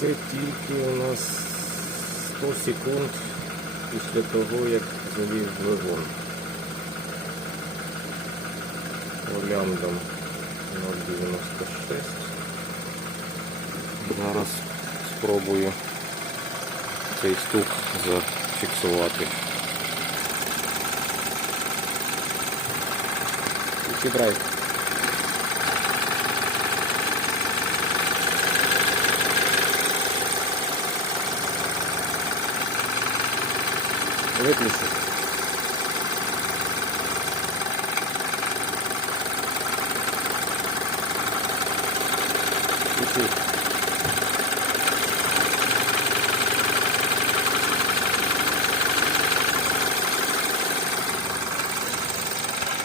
Це тільки у нас 100 секунд після того, як завів двигун. Олямдом 0,96. Зараз спробую цей стук зафіксувати. Драйв. Виключи. Включи.